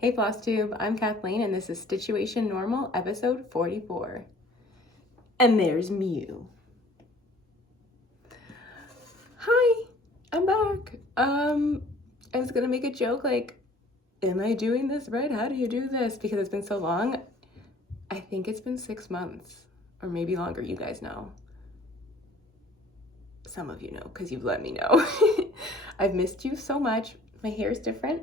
Hey FlossTube, I'm Kathleen and this is StitchuationNormal episode 44. And there's Mew. Hi, I'm back. I was gonna make a joke like, am I doing this right? How do you do this? Because it's been so long. I think it's been 6 months or maybe longer, you guys know. Some of you know because you've let me know. I've missed you so much. My hair is different.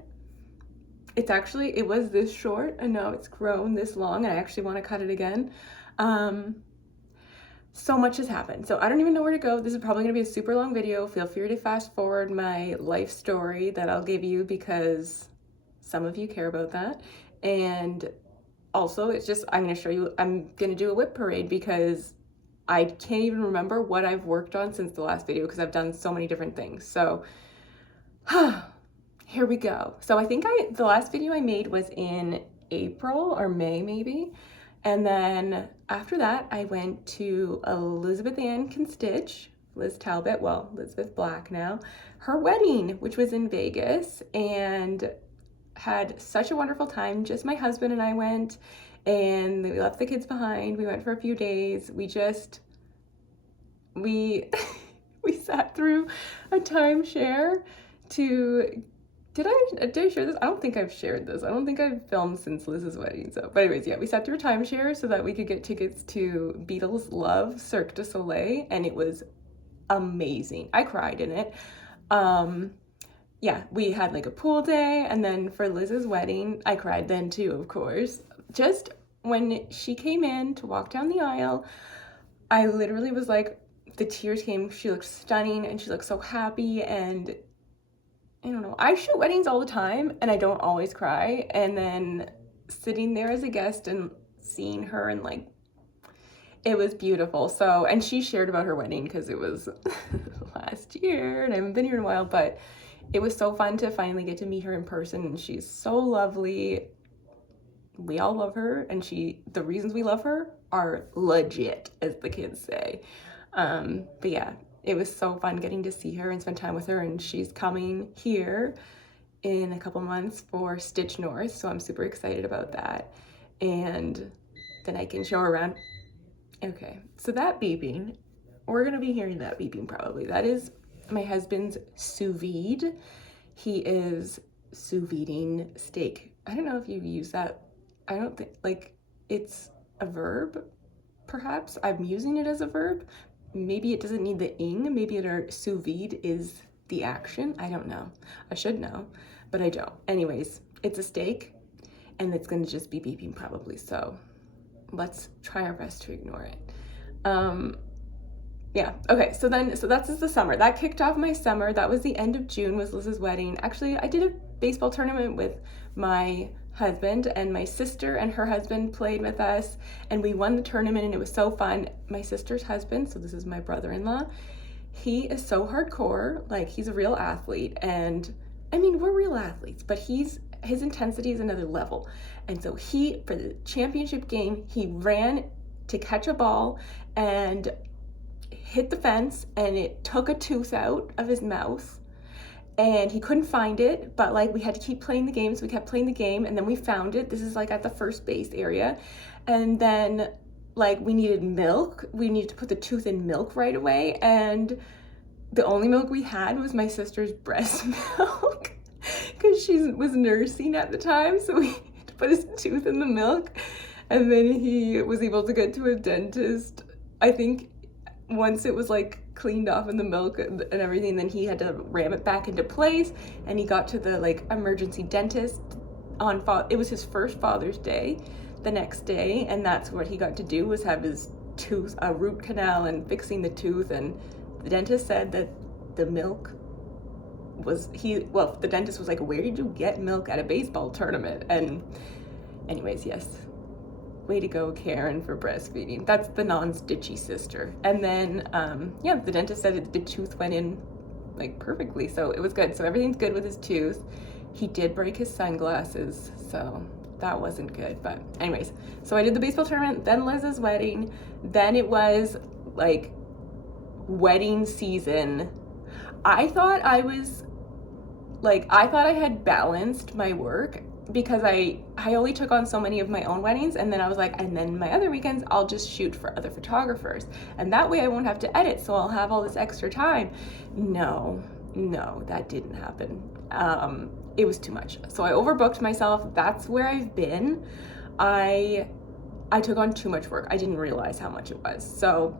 It was this short and now it's grown this long and I actually want to cut it again. So much has happened. So I don't even know where to go. This is probably gonna be a super long video. Feel free to fast forward my life story that I'll give you because some of you care about that. And also I'm gonna do a WIP parade because I can't even remember what I've worked on since the last video because I've done so many different things. So, here we go. So I think the last video I made was in April or May maybe. And then after that, I went to Elizabeth Ann Can Stitch, Liz Talbot, well, Elizabeth Black now, her wedding, which was in Vegas, and had such a wonderful time. Just my husband and I went, and we left the kids behind. We went for a few days. We sat through a timeshare to Did I share this? I don't think I've shared this. I don't think I've filmed since Liz's wedding. So, but anyways, yeah, we sat through a timeshare so that we could get tickets to Beatles Love Cirque du Soleil, and it was amazing. I cried in it. Yeah, we had like a pool day, and then for Liz's wedding, I cried then too, of course. Just when she came in to walk down the aisle, I literally was like, the tears came. She looked stunning, and she looked so happy, and I don't know. I shoot weddings all the time and I don't always cry. And then sitting there as a guest and seeing her and like, it was beautiful. So, and she shared about her wedding because it was last year and I haven't been here in a while, but it was so fun to finally get to meet her in person. And she's so lovely. We all love her. And the reasons we love her are legit, as the kids say. But yeah. It was so fun getting to see her and spend time with her, and she's coming here in a couple months for Stitch North, so I'm super excited about that. And then I can show her around. Okay, so that beeping, we're gonna be hearing that beeping probably. That is my husband's sous vide. He is sous videing steak. I don't know if you've used that. I don't think, like, it's a verb, perhaps. I'm using it as a verb. Maybe it doesn't need the ing, maybe sous vide is the action. I don't know. I should know, but I don't. Anyways, it's a steak and it's gonna just be beeping probably. So let's try our best to ignore it. Yeah, okay, so that's just the summer. That kicked off my summer. That was the end of June, was Liz's wedding. Actually, I did a baseball tournament with my husband, and my sister and her husband played with us, and we won the tournament, and it was so fun. My sister's husband, so this is my brother-in-law, he is so hardcore. Like, he's a real athlete, and I mean, we're real athletes, but his intensity is another level. And so for the championship game, he ran to catch a ball and hit the fence, and it took a tooth out of his mouth. And he couldn't find it, but like we had to keep playing the game, so we kept playing the game, and then we found it. This is like at the first base area. And then like we needed milk. We needed to put the tooth in milk right away, and the only milk we had was my sister's breast milk because she was nursing at the time, so we had to put his tooth in the milk. And then he was able to get to a dentist, I think, once it was like cleaned off in the milk and everything. Then he had to ram it back into place, and he got to the like emergency dentist it was his first Father's Day the next day, and that's what he got to do, was have his tooth, a root canal and fixing the tooth. And the dentist said that the milk was the dentist was like, where did you get milk at a baseball tournament? And anyways, yes, way to go, Karen, for breastfeeding. That's the non-stitchy sister. And then, yeah, the dentist said the tooth went in like perfectly, so it was good. So everything's good with his tooth. He did break his sunglasses, so that wasn't good. But anyways, so I did the baseball tournament, then Liz's wedding, then it was like wedding season. I thought I had balanced my work because I only took on so many of my own weddings, and then I was like, and then my other weekends I'll just shoot for other photographers, and that way I won't have to edit, so I'll have all this extra time. No, that didn't happen. It was too much, so I overbooked myself. That's where I've been. I took on too much work. I didn't realize how much it was. So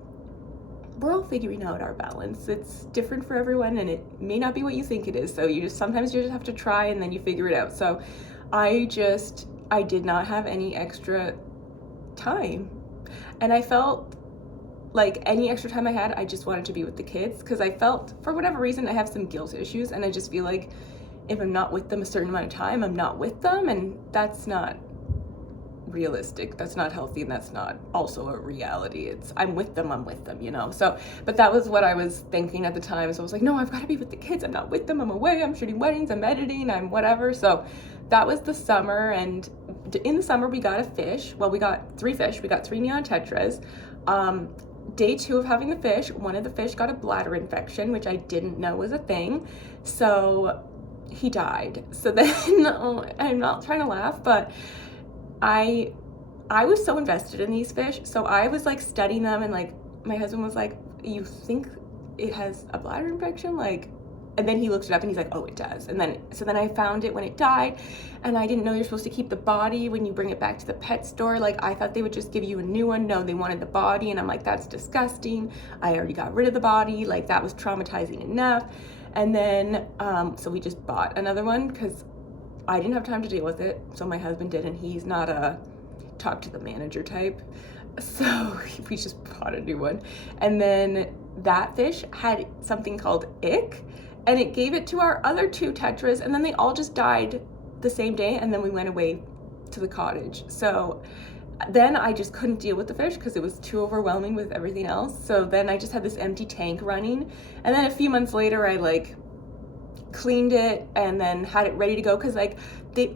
we're all figuring out our balance. It's different for everyone, and it may not be what you think it is. So sometimes you just have to try, and then you figure it out. So I did not have any extra time, and I felt like any extra time I had, I just wanted to be with the kids, because I felt, for whatever reason, I have some guilt issues, and I just feel like if I'm not with them a certain amount of time, I'm not with them, and that's not realistic, that's not healthy, and that's not also a reality. It's I'm with them, you know. So, but that was what I was thinking at the time. So I was like, no, I've got to be with the kids. I'm not with them, I'm away, I'm shooting weddings, I'm editing, I'm whatever. So that was the summer, and in the summer we got a fish. Well, we got 3 fish. We got 3 neon tetras. Day 2 of having the fish, one of the fish got a bladder infection, which I didn't know was a thing. So he died. So then, I'm not trying to laugh, but I was so invested in these fish. So I was like studying them, and like my husband was like, you think it has a bladder infection? Like, and then he looked it up and he's like, oh, it does. And then, so then I found it when it died, and I didn't know you're supposed to keep the body when you bring it back to the pet store. Like, I thought they would just give you a new one. No, they wanted the body. And I'm like, that's disgusting. I already got rid of the body. Like, that was traumatizing enough. And then, so we just bought another one because I didn't have time to deal with it. So my husband did, and he's not a talk to the manager type. So we just bought a new one. And then that fish had something called ick, and it gave it to our other 2 tetras, and then they all just died the same day, and then we went away to the cottage. So then I just couldn't deal with the fish because it was too overwhelming with everything else. So then I just had this empty tank running, and then a few months later I like cleaned it and then had it ready to go, because like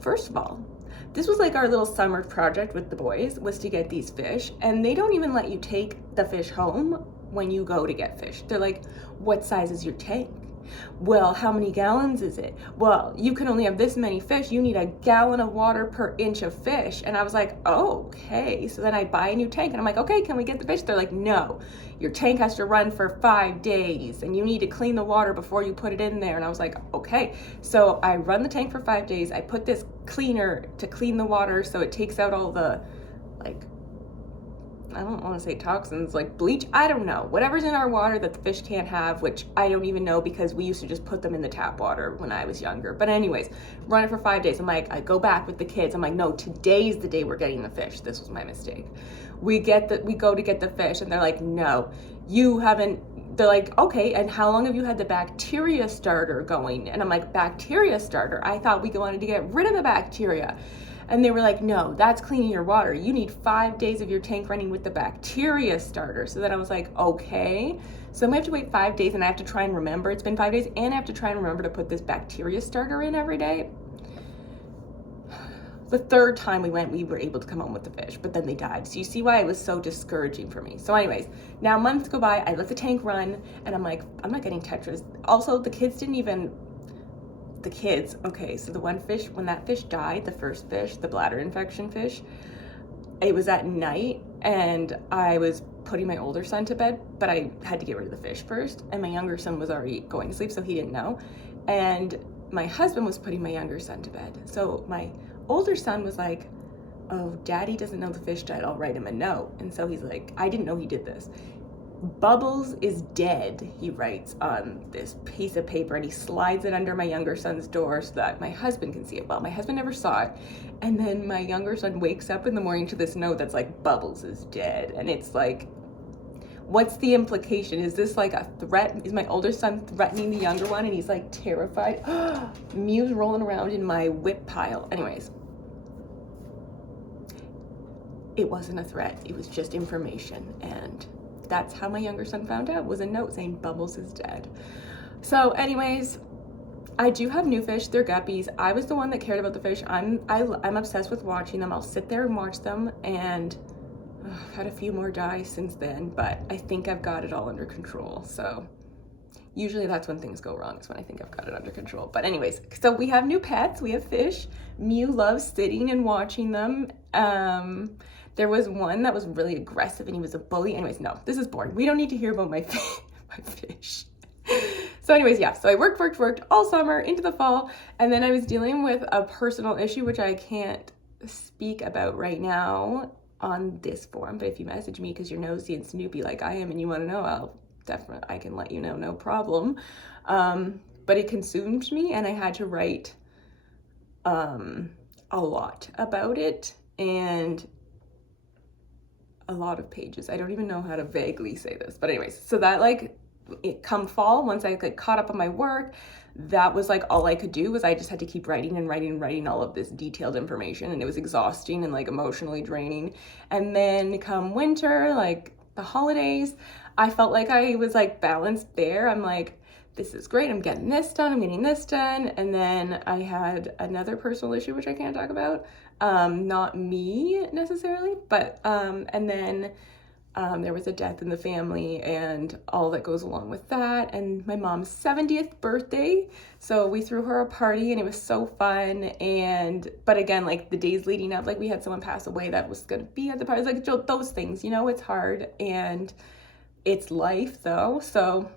first of all, this was like our little summer project with the boys, was to get these fish, and they don't even let you take the fish home when you go to get fish. They're like, what size is your tank? Well, how many gallons is it? Well, you can only have this many fish. You need a gallon of water per inch of fish. And I was like, oh, okay. So then I buy a new tank, and I'm like, okay, can we get the fish? They're like, no, your tank has to run for 5 days, and you need to clean the water before you put it in there. And I was like, okay. So I run the tank for 5 days. I put this cleaner to clean the water so it takes out all the, like, I don't want to say toxins, like bleach, I don't know, whatever's in our water that the fish can't have, which I don't even know because we used to just put them in the tap water when I was younger. But anyways, run it for 5 days. I'm like, I go back with the kids. I'm like, no, today's the day we're getting the fish. This was my mistake. We go to get the fish, and they're like, no, you haven't. They're like, okay, and how long have you had the bacteria starter going? And I'm like, bacteria starter? I thought we wanted to get rid of the bacteria. And they were like, no, that's cleaning your water. You need 5 days of your tank running with the bacteria starter. So then I was like, okay. So I'm gonna have to wait 5 days, and I have to try and remember it's been 5 days, and I have to try and remember to put this bacteria starter in every day. The 3rd time we went, we were able to come home with the fish, but then they died. So you see why it was so discouraging for me. So anyways, now months go by, I let the tank run, and I'm like, I'm not getting tetras. Also, the kids, okay, so the one fish, when that fish died, the first fish, the bladder infection fish, it was at night, and I was putting my older son to bed, but I had to get rid of the fish first, and my younger son was already going to sleep, so he didn't know, and my husband was putting my younger son to bed. So my older son was like, oh, daddy doesn't know the fish died, I'll write him a note. And so he's like, I didn't know he did this. Bubbles is dead, he writes on this piece of paper, and he slides it under my younger son's door so that my husband can see it. Well, my husband never saw it, and then my younger son wakes up in the morning to this note that's like, Bubbles is dead. And it's like, what's the implication? Is this like a threat? Is my older son threatening the younger one, and he's like terrified? Mew's rolling around in my WIP pile. Anyways, it wasn't a threat, it was just information, and that's how my younger son found out, was a note saying Bubbles is dead. So anyways, I do have new fish, they're guppies. I was the one that cared about the fish. I'm obsessed with watching them. I'll sit there and watch them, and I've had a few more die since then, but I think I've got it all under control. So Usually that's when things go wrong, is when I think I've got it under control. But anyways, so we have new pets. We have fish. Mew loves sitting and watching them. There was one that was really aggressive and he was a bully. Anyways, no, this is boring. We don't need to hear about my fish. So anyways, yeah, so I worked all summer into the fall, and then I was dealing with a personal issue, which I can't speak about right now on this forum, but if you message me because you're nosy and snoopy like I am and you want to know, I can let you know, no problem. But it consumed me, and I had to write a lot about it, and a lot of pages. I don't even know how to vaguely say this, but anyways, so that like it come fall, once I like caught up on my work, that was like all I could do was I just had to keep writing and writing all of this detailed information, and it was exhausting and like emotionally draining. And then come winter, like the holidays, I felt like I was like balanced there. I'm like, this is great, I'm getting this done, I'm getting this done. And then I had another personal issue which I can't talk about, not me necessarily, but and then there was a death in the family and all that goes along with that, and my mom's 70th birthday, so we threw her a party and it was so fun. And but again, like the days leading up, like we had someone pass away that was gonna be at the party, like those things, you know, it's hard and it's life though. So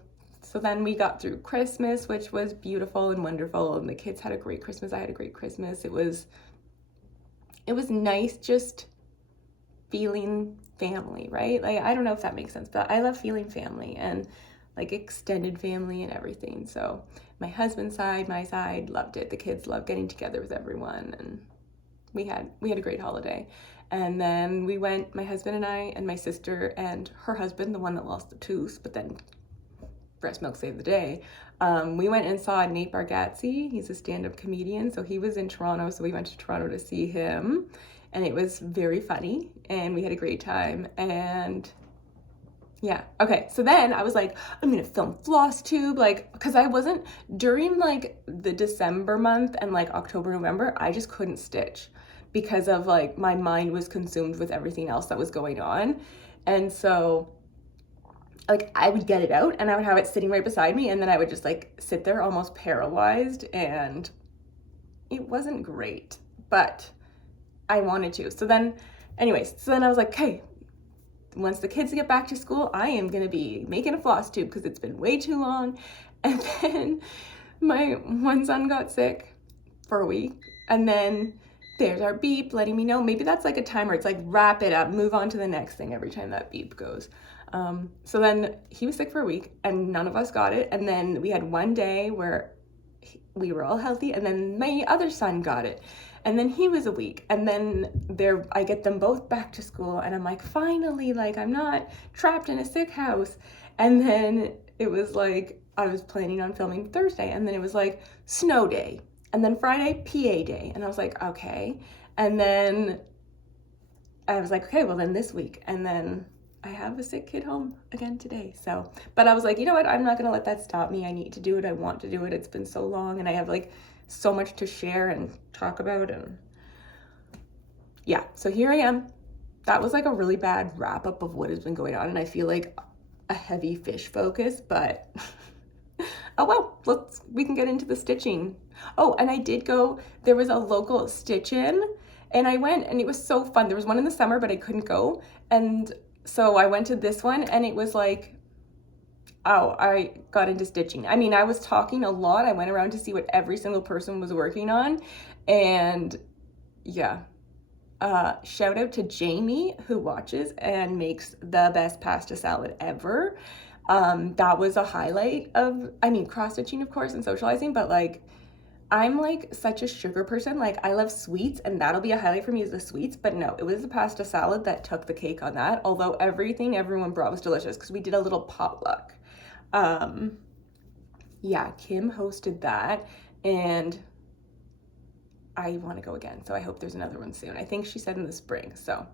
then we got through Christmas, which was beautiful and wonderful, and the kids had a great Christmas. I had a great Christmas. It was nice just feeling family, right? Like, I don't know if that makes sense, but I love feeling family and like extended family and everything. So my husband's side, my side loved it. The kids loved getting together with everyone, and we had a great holiday. And then we went, my husband and I and my sister and her husband, the one that lost the tooth, but then breast milk saved the day. We went and saw Nate Bargatze. He's a stand-up comedian, so he was in Toronto, so we went to Toronto to see him, and it was very funny, and we had a great time. And yeah, okay, so then I was like, I'm gonna film FlossTube, like, because I wasn't, during like the December month and like October, November, I just couldn't stitch because of like my mind was consumed with everything else that was going on. And so like I would get it out and I would have it sitting right beside me, and then I would just like sit there almost paralyzed, and it wasn't great, but I wanted to. So then anyways, so then I was like, okay, once the kids get back to school, I am gonna be making a FlossTube because it's been way too long. And then my one son got sick for a week, and then there's our beep letting me know. Maybe that's like a timer. It's like wrap it up, move on to the next thing every time that beep goes. So then he was sick for a week and none of us got it. And then we had one day where we were all healthy, and then my other son got it. And then he was a week, and then I get them both back to school, and I'm like, finally, like I'm not trapped in a sick house. And then it was like, I was planning on filming Thursday, and then it was like snow day, and then Friday, PA day. And I was like, okay. And then I was like, okay, well then this week. And then I have a sick kid home again today. So, but I was like, you know what? I'm not gonna let that stop me. I need to do it. I want to do it. It's been so long, and I have like so much to share and talk about. And yeah, so here I am. That was like a really bad wrap up of what has been going on, and I feel like a heavy fish focus, but oh well, we can get into the stitching. Oh, and I did go, there was a local stitch-in, and I went, and it was so fun. There was one in the summer, but I couldn't go, and so I went to this one, and it was like, oh, I got into stitching. I mean, I was talking a lot. I went around to see what every single person was working on, and yeah. Shout out to Jamie, who watches and makes the best pasta salad ever. That was a highlight of, I mean, cross-stitching, of course, and socializing, but like, I'm like such a sugar person. Like, I love sweets, and that'll be a highlight for me is the sweets, but no, it was the pasta salad that took the cake on that, although everything everyone brought was delicious because we did a little potluck. Yeah, Kim hosted that, and I want to go again, so I hope there's another one soon. I think she said in the spring. So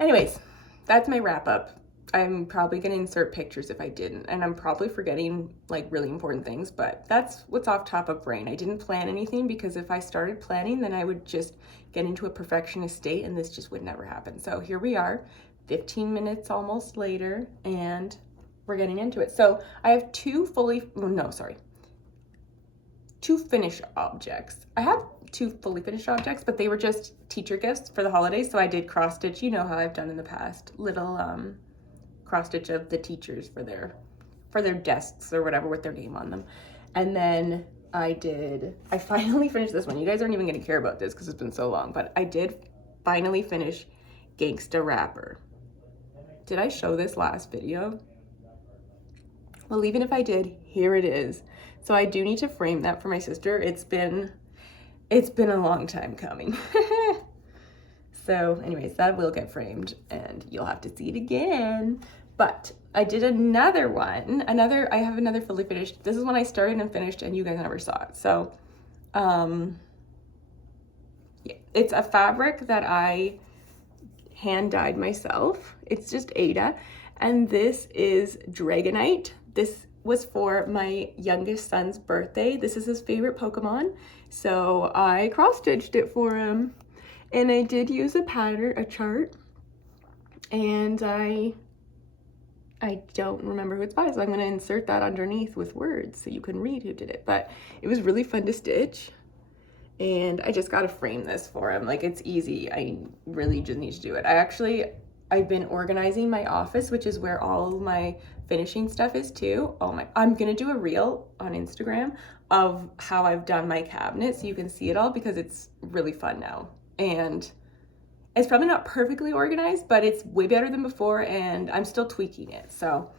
anyways, that's my wrap up. I'm probably going to insert pictures if I didn't, and I'm probably forgetting like really important things, but that's what's off top of brain. I didn't plan anything because if I started planning, then I would just get into a perfectionist state, and this just would never happen. So here we are, 15 minutes almost later, and we're getting into it. So I have two finished objects. I have two fully finished objects, but they were just teacher gifts for the holidays. So I did cross stitch, you know how I've done in the past, little cross stitch of the teachers for their desks or whatever with their name on them. And then I finally finished this one. You guys aren't even gonna care about this because it's been so long, but I did finally finish Gangsta wrapper. Did I show this last video? Well, even if I did, here it is. So I do need to frame that for my sister. It's been a long time coming. So anyways, that will get framed and you'll have to see it again. But I did another one, I have another fully finished. This is when I started and finished and you guys never saw it. So yeah, it's a fabric that I hand dyed myself. It's just Ada. And this is Dragonite. This was for my youngest son's birthday. This is his favorite Pokemon. So I cross-stitched it for him. And I did use a pattern, a chart. And I don't remember who it's by, so I'm gonna insert that underneath with words so you can read who did it. But it was really fun to stitch. And I just gotta frame this for him. Like, it's easy. I really just need to do it. I've been organizing my office, which is where all of my finishing stuff is too. I'm gonna do a reel on Instagram of how I've done my cabinet so you can see it all, because it's really fun now. And it's probably not perfectly organized, but it's way better than before and I'm still tweaking it. So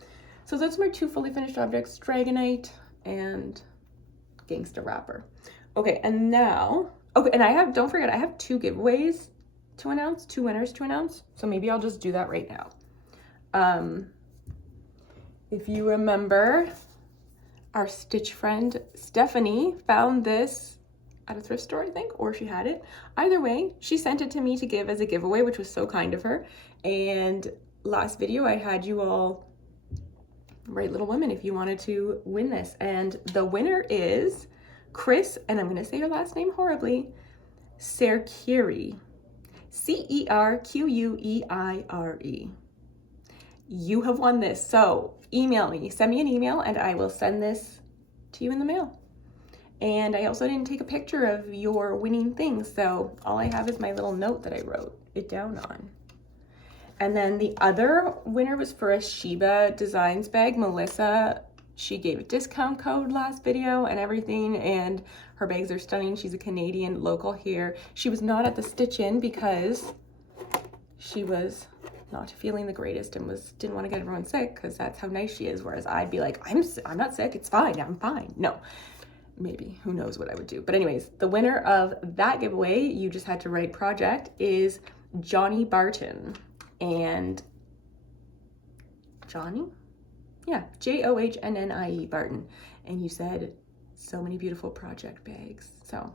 those are my two fully finished objects, Dragonite and Gangsta wrapper. Okay, and now, and don't forget, I have two giveaways to announce, two winners to announce. So maybe I'll just do that right now. If you remember, our stitch friend Stephanie found this at a thrift store, I think, or she had it. Either way, she sent it to me to give as a giveaway, which was so kind of her. And last video, I had you all write Little Women if you wanted to win this. And the winner is Chris, and I'm gonna say her last name horribly, Cerqueire. Cerqueire. You have won this. So email me, send me an email, and I will send this to you in the mail. And I also didn't take a picture of your winning thing, so all I have is my little note that I wrote it down on. And then the other winner was for a Sheba Designs bag. Melissa, she gave a discount code last video and everything, and her bags are stunning. She's a Canadian local here. She was not at the stitch-in because she was not feeling the greatest and didn't want to get everyone sick, because that's how nice she is. Whereas I'd be like, I'm not sick, it's fine, I'm fine. No. Maybe, who knows what I would do. But anyways, the winner of that giveaway, you just had to write project, is Johnny Barton. And Johnny? Yeah, Johnie Barton. And you said so many beautiful project bags. So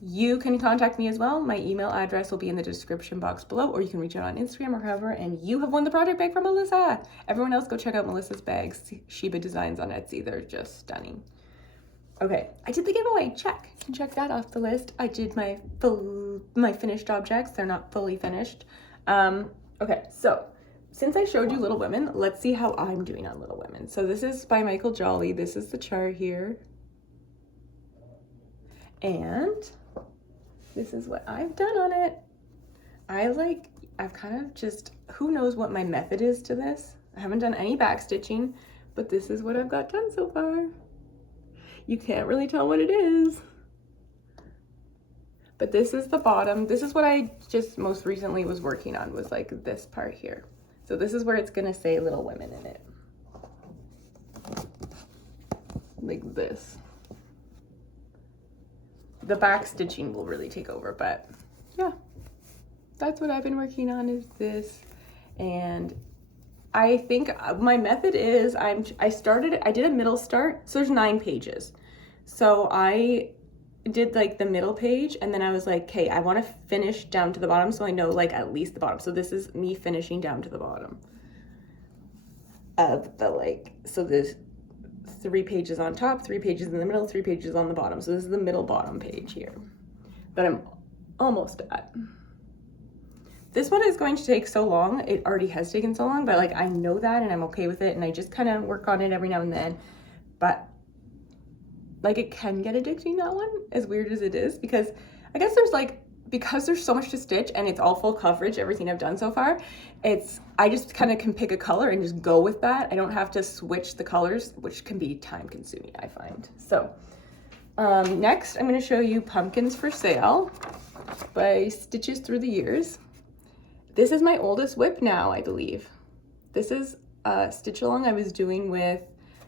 you can contact me as well. My email address will be in the description box below, or you can reach out on Instagram or however, and you have won the project bag from Melissa. Everyone else, go check out Melissa's bags, Sheba Designs on Etsy. They're just stunning. Okay, I did the giveaway, check. You can check that off the list. I did my finished objects. They're not fully finished. Okay, so since I showed you Little Women, let's see how I'm doing on Little Women. So this is by Michael Jolly. This is the chart here. And this is what I've done on it. I've kind of just, who knows what my method is to this. I haven't done any back stitching, but this is what I've got done so far. You can't really tell what it is. But this is the bottom. This is what I just most recently was working on, was like this part here. So this is where it's gonna say Little Women in it. Like this. The back stitching will really take over, but yeah. That's what I've been working on, is this. And I think my method is, I did a middle start, so there's 9 pages. So I did like the middle page, and then I was like, okay, I want to finish down to the bottom, so I know like at least the bottom. So this is me finishing down to the bottom of the so there's 3 pages on top, 3 pages in the middle, 3 pages on the bottom. So this is the middle bottom page here, but I'm almost at. This one is going to take so long. It already has taken so long, but like I know that and I'm okay with it, and I just kind of work on it every now and then. But like it can get addicting, that one, as weird as it is, because I guess there's like, because there's so much to stitch and it's all full coverage, everything I've done so far, I just kind of can pick a color and just go with that. I don't have to switch the colors, which can be time consuming, I find. So next I'm going to show you Pumpkins for Sale by Stitches Through the Years. This is my oldest WIP now, I believe. This is a stitch along I was doing with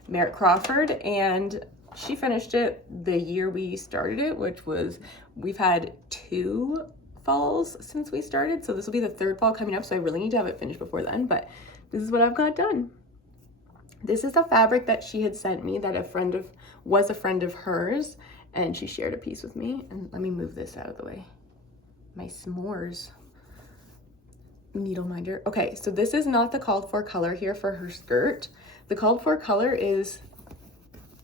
Merritt Crawford, and she finished it the year we started it, which was, we've had 2 falls since we started, so this will be the 3rd fall coming up, so I really need to have it finished before then, but this is what I've got done. This is the fabric that she had sent me that was a friend of hers, and she shared a piece with me. And let me move this out of the way. My s'mores needle minder. Okay, so this is not the called for color here for her skirt. The called for color is,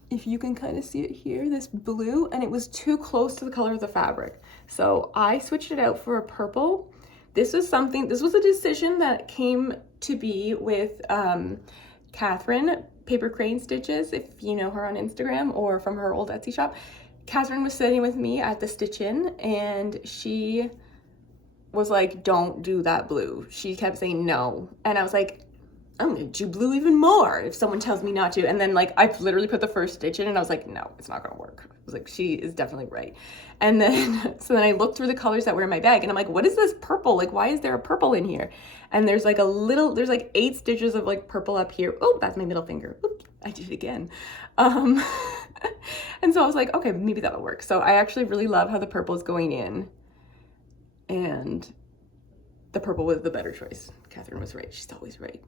if you can kind of see it here, this blue, and it was too close to the color of the fabric. So I switched it out for a purple. This was a decision that came to be with Catherine, Paper Crane Stitches, if you know her on Instagram or from her old Etsy shop. Catherine was sitting with me at the Stitch In, and she was like, don't do that blue. She kept saying no. And I was like, I'm gonna do blue even more if someone tells me not to. And then like I literally put the first stitch in and I was like, no, it's not gonna work. I was like, she is definitely right. And then so then I looked through the colors that were in my bag and I'm like, what is this purple? Like, why is there a purple in here? And there's like there's like 8 stitches of like purple up here. Oh, that's my middle finger. Oops, I did it again. And so I was like, okay, maybe that'll work. So I actually really love how the purple is going in, and the purple was the better choice. Catherine was right. She's always right.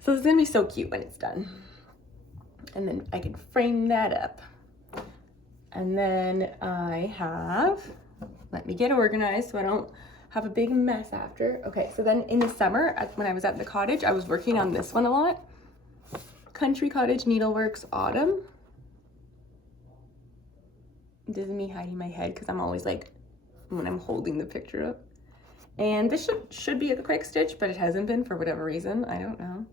So this is gonna be so cute when it's done. And then I can frame that up. And then I have, let me get organized so I don't have a big mess after. Okay, so then in the summer, when I was at the cottage, I was working on this one a lot. Country Cottage Needleworks Autumn. This is me hiding my head because I'm always like, when I'm holding the picture up. And this should be a quick stitch, but it hasn't been for whatever reason, I don't know.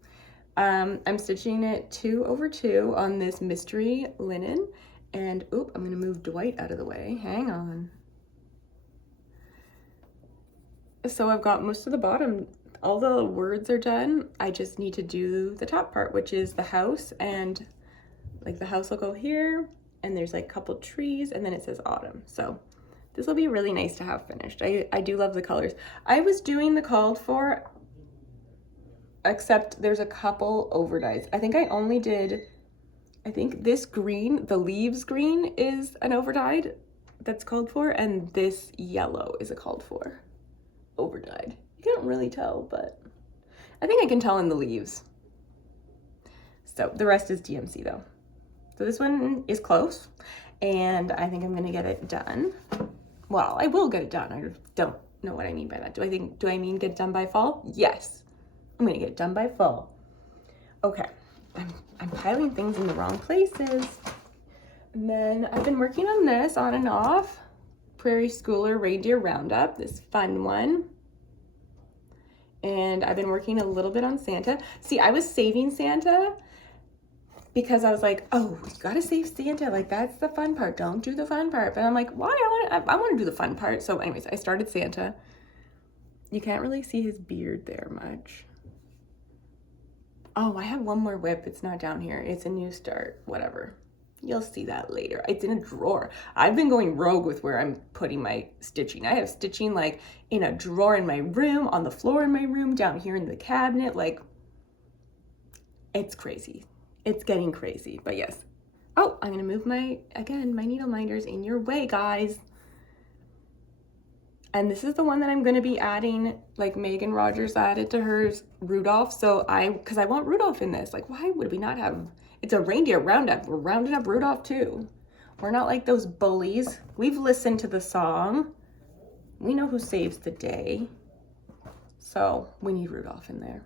I'm stitching it 2 over 2 on this mystery linen, and oop, I'm gonna move Dwight out of the way, hang on. So I've got most of the bottom, all the words are done. I just need to do the top part, which is the house, and like the house will go here, and there's like a couple trees, and then it says autumn. So this will be really nice to have finished. I do love the colors. I was doing the called for, except there's a couple overdyes. I think I only did, I think this green, the leaves green, is an overdyed that's called for, and this yellow is a called for overdyed. You can't really tell, but I think I can tell in the leaves. So the rest is DMC though. So this one is close, and I think I'm gonna get it done. Well, I will get it done. I don't know what I mean by that. Do I mean get it done by fall? Yes. I'm gonna get it done by fall. Okay, I'm piling things in the wrong places. And then I've been working on this on and off. Prairie Schooler Reindeer Roundup, this fun one. And I've been working a little bit on Santa. See, I was saving Santa because I was like, oh, you gotta save Santa. Like, that's the fun part. Don't do the fun part. But I'm like, why? I want to do the fun part. So anyways, I started Santa. You can't really see his beard there much. Oh, I have one more WIP. It's not down here. It's a new start, whatever. You'll see that later. It's in a drawer. I've been going rogue with where I'm putting my stitching. I have stitching like in a drawer in my room, on the floor in my room, down here in the cabinet. Like, it's crazy. It's getting crazy, but yes. Oh, I'm gonna move my needle minders in your way, guys. And this is the one that I'm gonna be adding, like Megan Rogers added to hers, Rudolph. So because I want Rudolph in this. Like, why would we not have, it's a reindeer roundup. We're rounding up Rudolph too. We're not like those bullies. We've listened to the song. We know who saves the day. So we need Rudolph in there.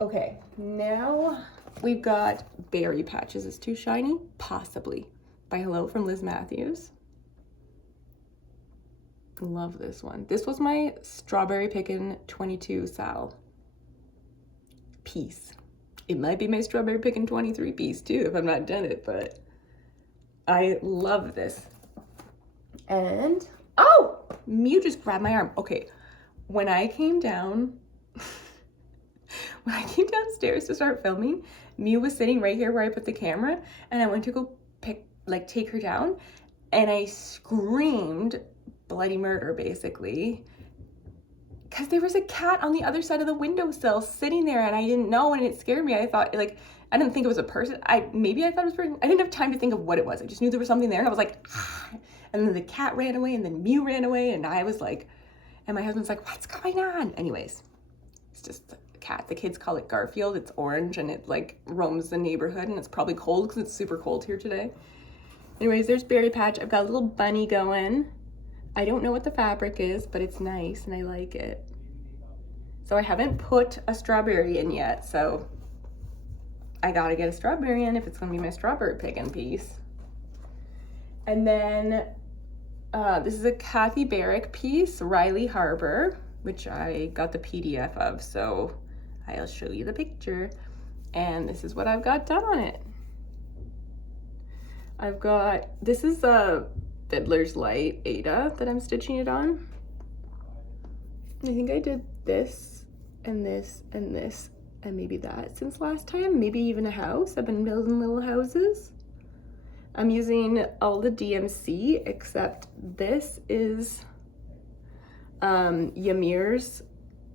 Okay, now we've got Berry Patches. Is too shiny? Possibly. By Hello from Liz Mathews. Love this one. This was my Strawberry Pickin' 22 Sal piece. It might be my Strawberry Pickin' 23 piece too if I'm not done it, but I love this. And, oh, Mew just grabbed my arm. Okay, when I came downstairs to start filming, Mew was sitting right here where I put the camera, and I went to go take her down, and I screamed bloody murder basically because there was a cat on the other side of the windowsill sitting there, and I didn't know, and it scared me. I thought, like, I didn't think it was a person. Maybe I thought it was a person. I didn't have time to think of what it was. I just knew there was something there, and I was like, ah. And then the cat ran away, and then Mew ran away, and I was like, and my husband's like, what's going on? Anyways, it's just a cat. The kids call it Garfield. It's orange, and it like roams the neighborhood, and it's probably cold because it's super cold here today. Anyways, there's Berry Patch. I've got a little bunny going. I don't know what the fabric is, but it's nice and I like it. So I haven't put a strawberry in yet, so I gotta get a strawberry in if it's gonna be my Strawberry Pickin' piece. And then this is a Kathy Barrick piece, Riley Harbor, which I got the PDF of, so I'll show you the picture. And this is what I've got done on it. This is a Fiddler's Light Ada that I'm stitching it on. I think I did this and this and this and maybe that since last time, maybe even a house. I've been building little houses. I'm using all the DMC except this is Ymir's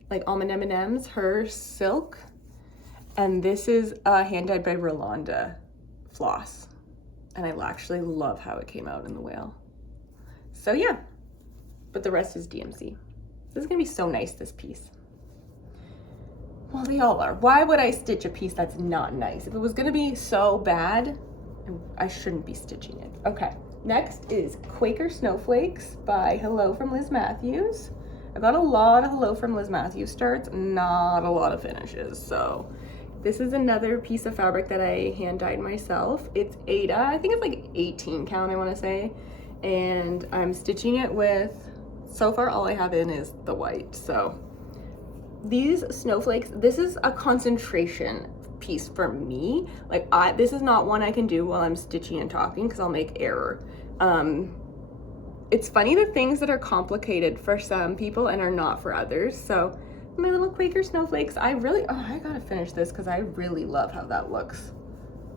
like almond M&Ms, her silk, and this is hand dyed by Rolanda floss, and I actually love how it came out in the whale. So yeah, but the rest is DMC. This is gonna be so nice, this piece. Well, they all are. Why would I stitch a piece that's not nice? If it was gonna be so bad, I shouldn't be stitching it. Okay, next is Quaker Snowflakes by Hello from Liz Mathews. I got a lot of Hello from Liz Mathews starts, not a lot of finishes. So this is another piece of fabric that I hand dyed myself. It's Ada, I think it's like 18 count, I wanna say. And I'm stitching it with, so far all I have in is the white. So these snowflakes, this is a concentration piece for me. Like this is not one I can do while I'm stitching and talking because I'll make error. It's funny the things that are complicated for some people and are not for others. So my little Quaker Snowflakes, I gotta finish this because I really love how that looks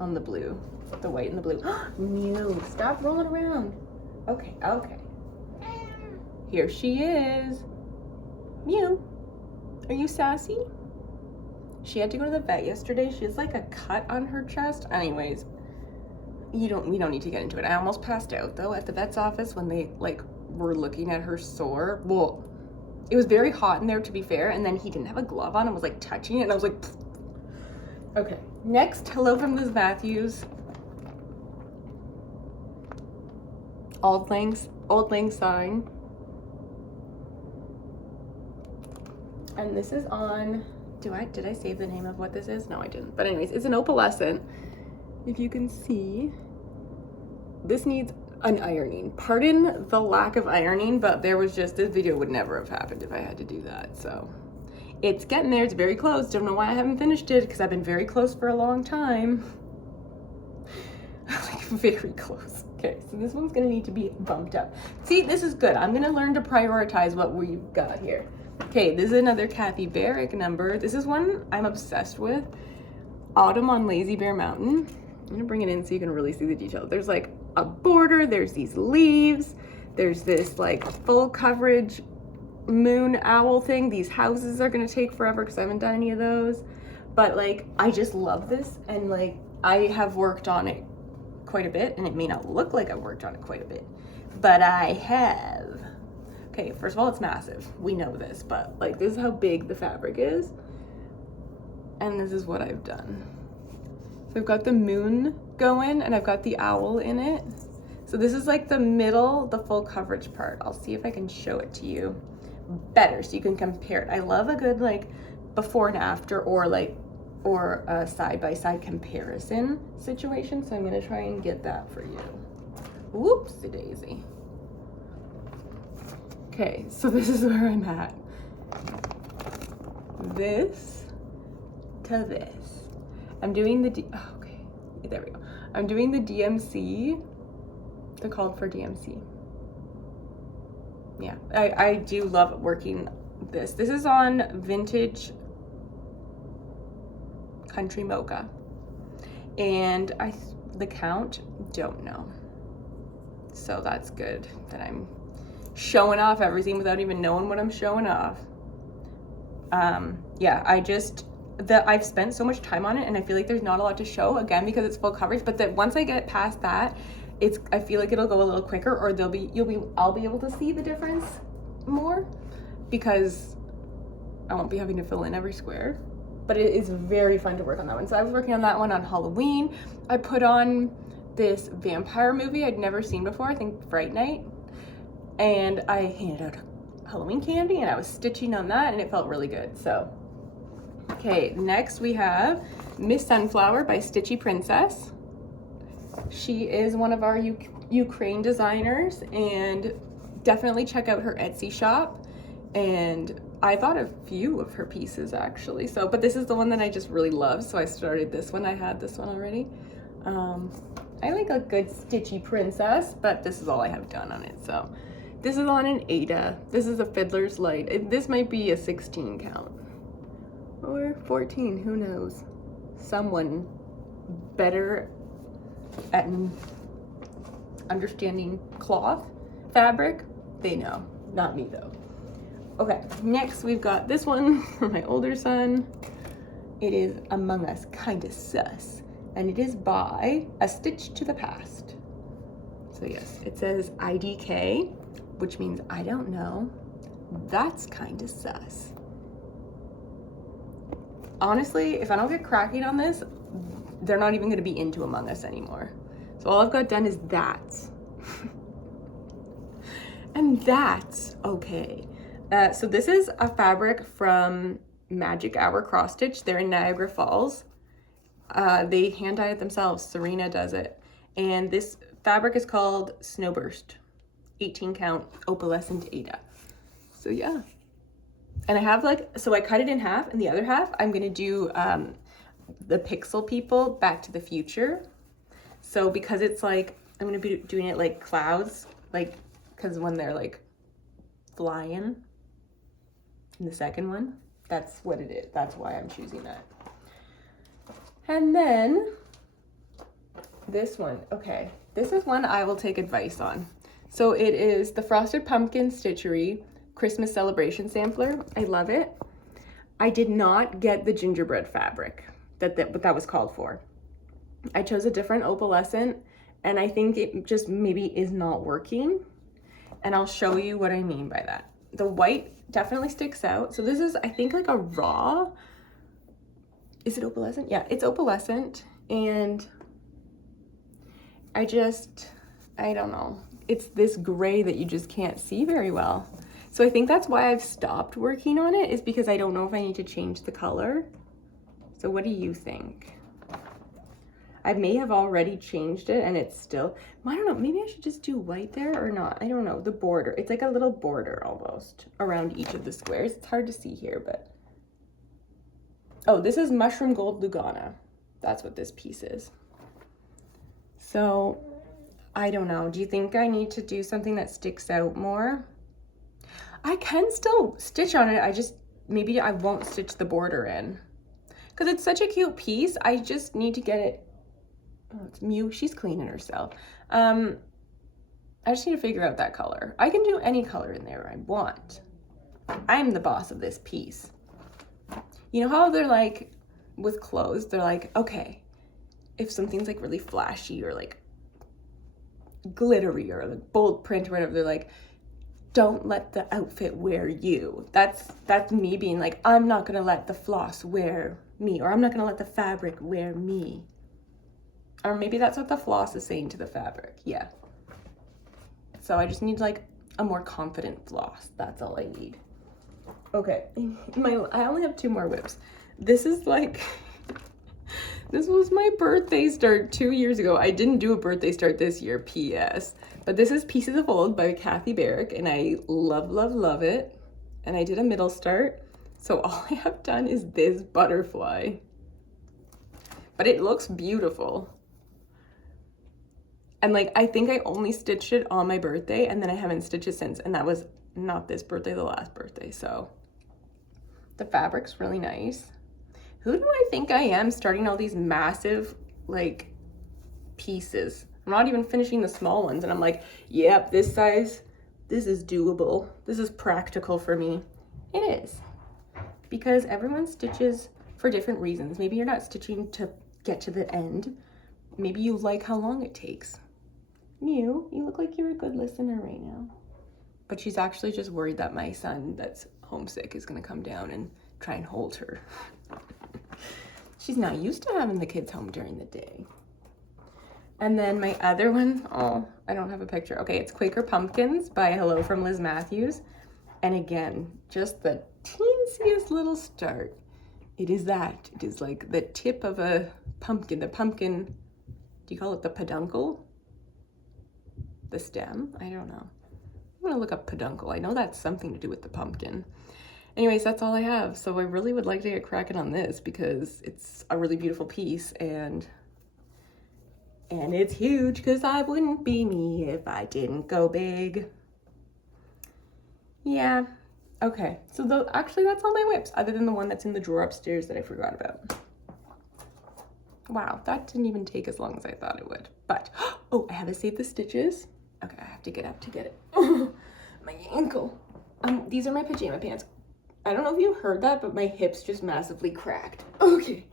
on the blue, the white and the blue. Mew, stop rolling around. Okay, okay. Here she is. Mew, are you sassy? She had to go to the vet yesterday. She has like a cut on her chest. Anyways, we don't need to get into it. I almost passed out though at the vet's office when they like were looking at her sore. Well, it was very hot in there to be fair, and then he didn't have a glove on and was like touching it, and I was like, pfft. Okay, next, Hello from Liz Mathews. Auld Lang Syne. And this is on, did I save the name of what this is? No, I didn't. But anyways, it's an opalescent. If you can see, this needs an ironing. Pardon the lack of ironing, but this video would never have happened if I had to do that. So it's getting there, it's very close. Don't know why I haven't finished it, because I've been very close for a long time. Like very close. Okay, so this one's gonna need to be bumped up. See, this is good. I'm gonna learn to prioritize what we've got here. Okay, this is another Kathy Barrick number. This is one I'm obsessed with. Autumn on Lazy Bear Mountain. I'm gonna bring it in so you can really see the detail. There's like a border, there's these leaves, there's this like full coverage moon owl thing. These houses are gonna take forever because I haven't done any of those. But like, I just love this, and like, I have worked on it quite a bit, and it may not look like I've worked on it quite a bit, but I have. Okay, first of all, it's massive. We know this, but like, this is how big the fabric is. And this is what I've done. So I've got the moon going, and I've got the owl in it. So this is like the middle, the full coverage part. I'll see if I can show it to you better so you can compare it. I love a good like before and after, or a side-by-side comparison situation. So I'm gonna try and get that for you. Whoopsie daisy. Okay, so this is where I'm at. This to this. I'm doing the okay, there we go. I'm doing the DMC, the called for DMC. Yeah, I do love working this. This is on Vintage Country Mocha. And the count, don't know. So that's good that I'm showing off everything without even knowing what I'm showing off. Yeah, I've spent so much time on it, and I feel like there's not a lot to show, again, because it's full coverage, but that once I get past that, I feel like it'll go a little quicker, or I'll be able to see the difference more, because I won't be having to fill in every square. But it is very fun to work on that one. So I was working on that one on Halloween. I put on this vampire movie I'd never seen before, I think Fright Night, and I handed out Halloween candy, and I was stitching on that, and it felt really good. So okay, next we have Miss Sunflower by Stitchy Princess. She is one of our Ukraine designers, and definitely check out her Etsy shop. And I bought a few of her pieces actually. So, but this is the one that I just really love, so I started this one. I had this one already. I like a good Stitchy Princess, but this is all I have done on it. So this is on an Ada. This is a Fiddler's Light. This might be a 16 count. Or 14, who knows? Someone better at understanding cloth, fabric, they know. Not me though. Okay, next we've got this one for my older son. It is Among Us Kinda Sus, and it is by A Stitch to the Past. So yes, it says IDK, which means I don't know. That's kinda sus. Honestly, if I don't get cracking on this, they're not even gonna be into Among Us anymore. So all I've got done is that. And that's okay. So this is a fabric from Magic Hour Cross Stitch. They're in Niagara Falls. They hand dye it themselves. Serena does it. And this fabric is called Snowburst. 18 count opalescent Ada. So yeah. And I have so I cut it in half, and the other half I'm gonna do the Pixel People Back to the Future. So because it's I'm gonna be doing it like clouds, because when they're flying in the second one, that's what it is. That's why I'm choosing that. And then this one, okay, this is one I will take advice on. So it is the Frosted Pumpkin Stitchery Christmas Celebration Sampler. I love it. I did not get the gingerbread fabric that was called for. I chose a different opalescent, and I think it just maybe is not working. And I'll show you what I mean by that. The white definitely sticks out. So this is, I think, a raw. Is it opalescent? Yeah, it's opalescent. And I don't know. It's this gray that you just can't see very well. So I think that's why I've stopped working on it, is because I don't know if I need to change the color. So what do you think? I may have already changed it and it's still, I don't know, maybe I should just do white there or not. I don't know, the border. It's like a little border almost around each of the squares. It's hard to see here, but. Oh, this is Mushroom Gold Lugana. That's what this piece is. So, I don't know. Do you think I need to do something that sticks out more? I can still stitch on it. Maybe I won't stitch the border in. Because it's such a cute piece. I just need to get it. Oh, it's Mew. She's cleaning herself. I just need to figure out that color. I can do any color in there I want. I'm the boss of this piece. You know how they're with clothes, they're okay, if something's really flashy or glittery or bold print or whatever, they're don't let the outfit wear you. That's me being I'm not gonna let the floss wear me, or I'm not gonna let the fabric wear me. Or maybe that's what the floss is saying to the fabric. Yeah. So I just need a more confident floss. That's all I need. Okay. I only have 2 more WIPs. This is this was my birthday start 2 years ago. I didn't do a birthday start this year, PS. But this is Pieces of Auld by Kathy Barrick, and I love, love, love it. And I did a middle start. So all I have done is this butterfly. But it looks beautiful. And like, I think I only stitched it on my birthday, and then I haven't stitched it since. And that was not this birthday, the last birthday. So the fabric's really nice. Who do I think I am starting all these massive like pieces? I'm not even finishing the small ones. And I'm like, yep, this size, this is doable. This is practical for me. It is. Because everyone stitches for different reasons. Maybe you're not stitching to get to the end. Maybe you like how long it takes. Mew, you look like you're a good listener right now. But she's actually just worried that my son that's homesick is gonna come down and try and hold her. She's not used to having the kids home during the day. And then my other one, oh, I don't have a picture. Okay, it's Quaker Pumpkins by Hello from Liz Mathews. And again, just the teensiest little start. It is that. It is like the tip of a pumpkin. The pumpkin, do you call it the peduncle? The stem? I don't know. I'm gonna look up peduncle. I know that's something to do with the pumpkin. Anyways, that's all I have. So I really would like to get cracking on this because it's a really beautiful piece and it's huge because I wouldn't be me if I didn't go big. Yeah. Okay. So actually that's all my WIPs other than the one that's in the drawer upstairs that I forgot about. Wow, that didn't even take as long as I thought it would. But, oh, I have to save the stitches. Okay, I have to get up to get it. My ankle. These are my pajama pants. I don't know if you heard that, but my hips just massively cracked. Okay.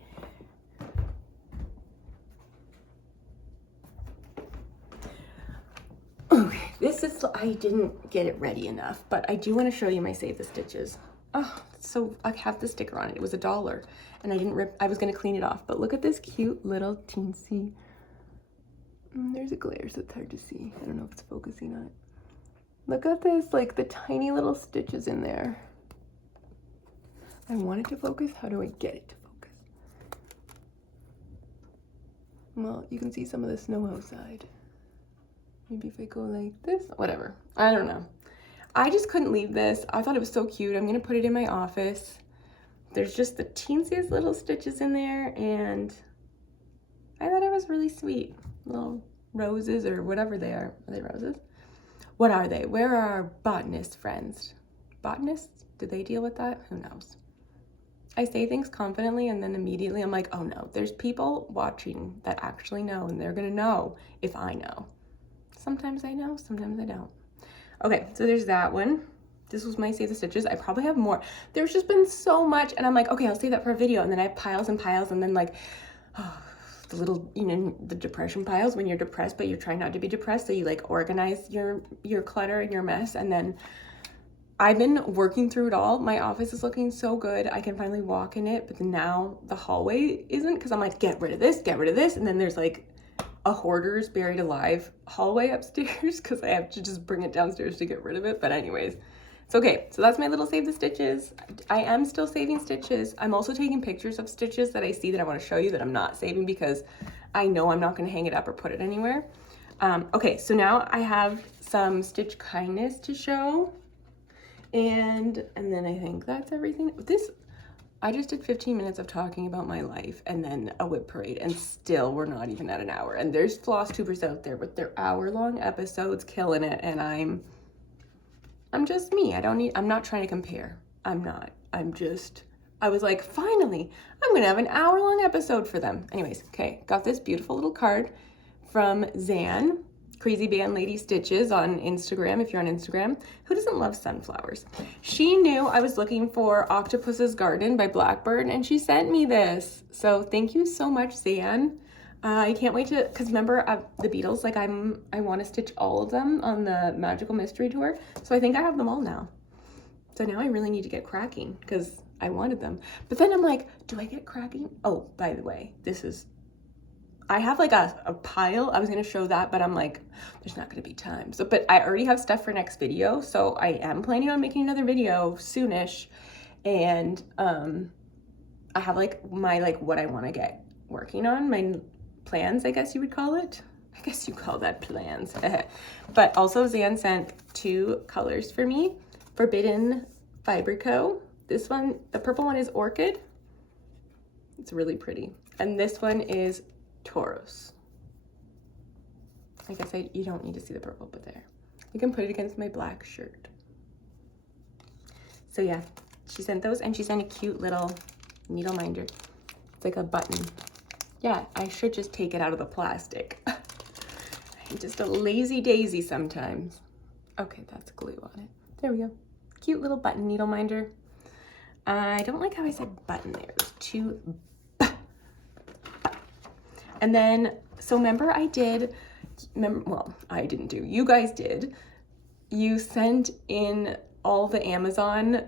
Okay, this is, I didn't get it ready enough, but I do want to show you my Save the Stitches. Oh, so I have the sticker on it. It was $1 and I didn't rip, I was going to clean it off, but look at this cute little teensy. There's a glare, so it's hard to see. I don't know if it's focusing on it. Look at this, like the tiny little stitches in there. I want it to focus. How do I get it to focus? Well, you can see some of the snow outside. Maybe if I go like this, whatever. I don't know. I just couldn't leave this. I thought it was so cute. I'm gonna put it in my office. There's just the teensiest little stitches in there, and I thought it was really sweet. Little roses or whatever they are. Are they roses? What are they? Where are our botanist friends? Botanists? Do they deal with that? Who knows? I say things confidently and then immediately I'm like, oh no, there's people watching that actually know and they're gonna know if I know. Sometimes I know, sometimes I don't. Okay, so there's that one. This was my Save the Stitches. I probably have more. There's just been so much and I'm like, okay, I'll save that for a video. And then I have piles and piles and then like, oh, the little, you know, the depression piles when you're depressed, but you're trying not to be depressed. So you like organize your clutter and your mess. And then I've been working through it all. My office is looking so good. I can finally walk in it, but then now the hallway isn't because I'm like, get rid of this, get rid of this. And then there's like a hoarder's buried alive hallway upstairs because I have to just bring it downstairs to get rid of it. But anyways, it's okay. So that's my little Save the Stitches. I am still saving stitches. I'm also taking pictures of stitches that I see that I want to show you that I'm not saving because I know I'm not going to hang it up or put it anywhere. Okay, so now I have some stitch kindness to show. And then I think that's everything. I just did 15 minutes of talking about my life and then a WIP parade and still we're not even at an hour. And there's FlossTubers out there with their hour-long episodes killing it and I'm just me. I'm not trying to compare. I'm not. I was like, finally, I'm gonna have an hour-long episode for them. Anyways, okay, got this beautiful little card from Zan, Crazy Band Lady Stitches on Instagram, if you're on Instagram. Who doesn't love sunflowers? She knew I was looking for Octopus's Garden by Blackbird and she sent me this. So thank you so much, Zan. I can't wait to, because remember the Beatles, like I want to stitch all of them on the Magical Mystery Tour. So I think I have them all now. So now I really need to get cracking because I wanted them. But then I'm like, do I get cracking? Oh, by the way, I have like a pile. I was going to show that, but I'm like, there's not going to be time. So, but I already have stuff for next video. So I am planning on making another video soonish. And I have like my, what I want to get working on, my plans, I guess you would call it. I guess you call that plans. But also Zan sent 2 colors for me. Forbidden Fibrico. This one, the purple one is Orchid. It's really pretty. And this one is Taurus. I guess you don't need to see the purple, but there. You can put it against my black shirt. So yeah, she sent those, and she sent a cute little needle minder. It's like a button. Yeah, I should just take it out of the plastic. I'm just a lazy daisy sometimes. Okay, that's glue on it. There we go. Cute little button needle minder. I don't like how I said button there. There's 2 and then, so remember I didn't do, you guys did. You sent in all the Amazon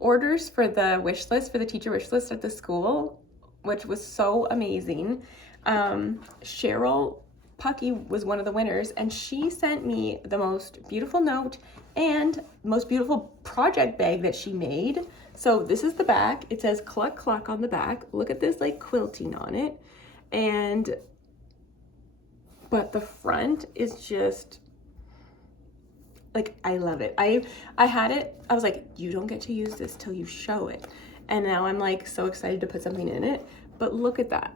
orders for the wish list, for the teacher wish list at the school, which was so amazing. Cheryl Pucky was one of the winners, and she sent me the most beautiful note and most beautiful project bag that she made. So this is the back. It says Cluck Cluck on the back. Look at this like quilting on it. But the front is just like, I love it. I had it, I was like, you don't get to use this till you show it. And now I'm like so excited to put something in it. But look at that.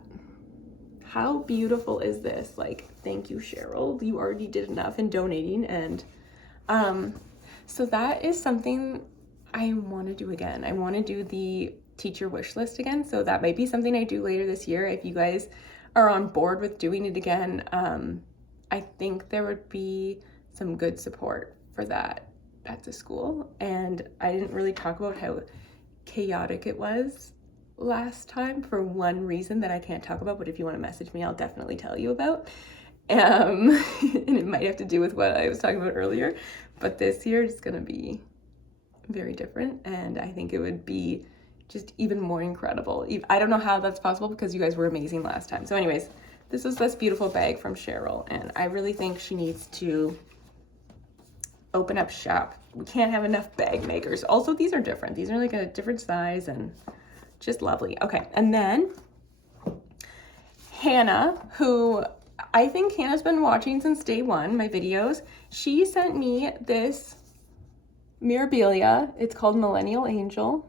How beautiful is this? Like, thank you, Cheryl. You already did enough in donating. And so that is something I want to do again. I want to do the teacher wish list again. So that might be something I do later this year. If you guys are on board with doing it again, I think there would be some good support for that at the school. And I didn't really talk about how chaotic it was last time for one reason that I can't talk about, but if you want to message me, I'll definitely tell you about. And it might have to do with what I was talking about earlier, but this year it's going to be very different, and I think it would be just even more incredible. I don't know how that's possible because you guys were amazing last time. So anyways, this is this beautiful bag from Cheryl, and I really think she needs to open up shop. We can't have enough bag makers. Also, these are different. These are like a different size and just lovely. Okay, and then Hannah, who I think Hannah's been watching since day one, my videos. She sent me this Mirabilia. It's called Millennial Angel.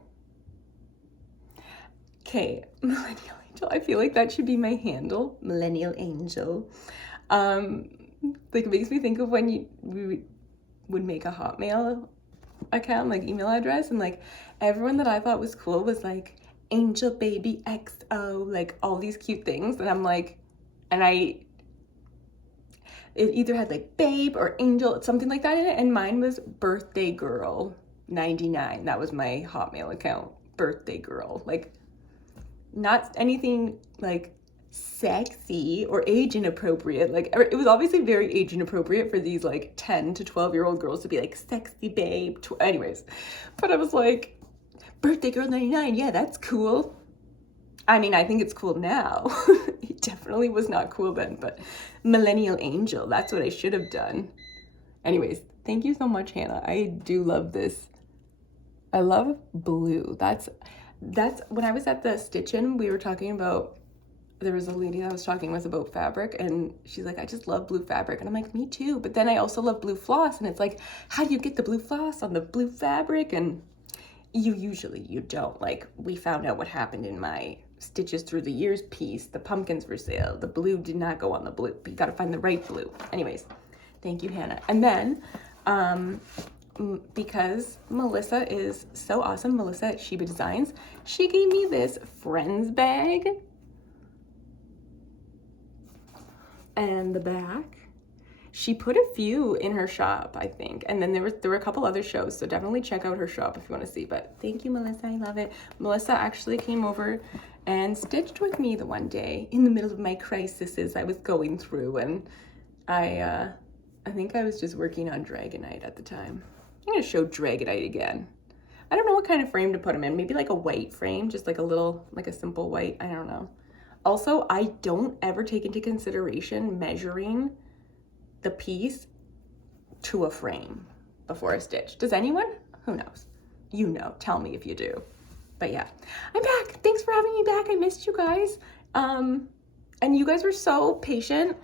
Okay, Millennial Angel. I feel like that should be my handle, Millennial Angel. Like, it makes me think of when we would make a Hotmail account, like email address, and like everyone that I thought was cool was like Angel Baby XO, like all these cute things, and I'm like, and it either had like babe or angel, something like that in it, and mine was Birthday Girl 99. That was my Hotmail account, Birthday Girl. Like, not anything like sexy or age inappropriate. Like, it was obviously very age inappropriate for these like 10 to 12-year-old girls to be like sexy babe. Anyways, but I was like, Birthday Girl 99, yeah, that's cool. I mean, I think it's cool now. It definitely was not cool then, but Millennial Angel, that's what I should have done. Anyways, thank you so much, Hannah. I do love this. I love blue. That's when I was at the Stitch-In, we were talking about, there was a lady I was talking with about fabric, and she's like, I just love blue fabric. And I'm like, me too. But then I also love blue floss, and it's like, how do you get the blue floss on the blue fabric? And you don't. Like, we found out what happened in my Stitches Through the Years piece. The pumpkins for sale. The blue did not go on the blue. But you got to find the right blue. Anyways, thank you, Hannah. And then, because Melissa is so awesome, Melissa at Sheba Designs, she gave me this Friends bag. And the back, she put a few in her shop, I think. And then there were a couple other shows, so definitely check out her shop if you want to see. But thank you, Melissa, I love it. Melissa actually came over and stitched with me the one day in the middle of my crises I was going through, and I think I was just working on Dragonite at the time. I'm gonna show Dragonite again. I don't know what kind of frame to put them in. Maybe like a white frame, just like a little, like a simple white, I don't know. Also, I don't ever take into consideration measuring the piece to a frame before I stitch. Does anyone? Who knows? You know, tell me if you do. But yeah, I'm back. Thanks for having me back. I missed you guys. And you guys were so patient.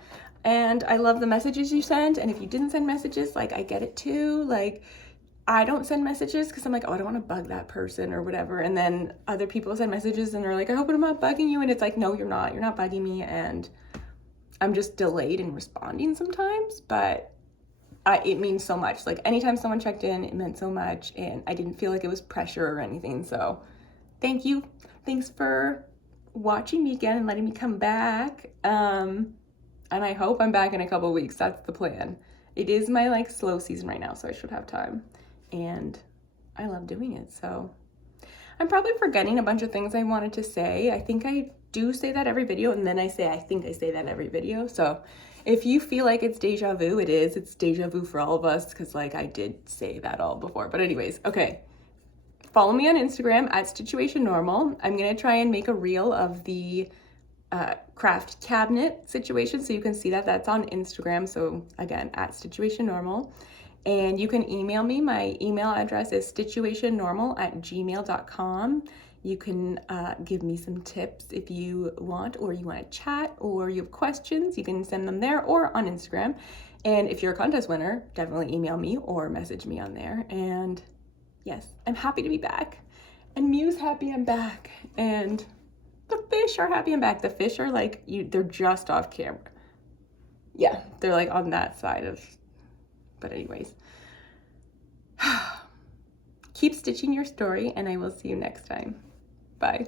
And I love the messages you send. And if you didn't send messages, like, I get it too. Like, I don't send messages because I'm like, oh, I don't want to bug that person or whatever. And then other people send messages and they're like, I hope I'm not bugging you. And it's like, no, you're not. You're not bugging me. And I'm just delayed in responding sometimes, but it means so much. Like, anytime someone checked in, it meant so much. And I didn't feel like it was pressure or anything. So thank you. Thanks for watching me again and letting me come back. And I hope I'm back in a couple of weeks. That's the plan. It is my like slow season right now, so I should have time. And I love doing it. So I'm probably forgetting a bunch of things I wanted to say. I think I do say that every video, and then I think I say that every video. So if you feel like it's deja vu, it is. It's deja vu for all of us, because like I did say that all before. But anyways, okay. Follow me on Instagram at StitchuationNormal. I'm gonna try and make a reel of the craft cabinet situation, so you can see that. That's on Instagram. So again, at StitchuationNormal. And you can email me. My email address is stitchuationnormal@gmail.com. You can give me some tips if you want, or you want to chat, or you have questions. You can send them there or on Instagram. And if you're a contest winner, definitely email me or message me on there. And yes, I'm happy to be back. And Mew's happy I'm back. And the fish are happy I'm back. The fish are like, they're just off camera. Yeah, they're like on that side of, but anyways. Keep stitching your story, and I will see you next time. Bye.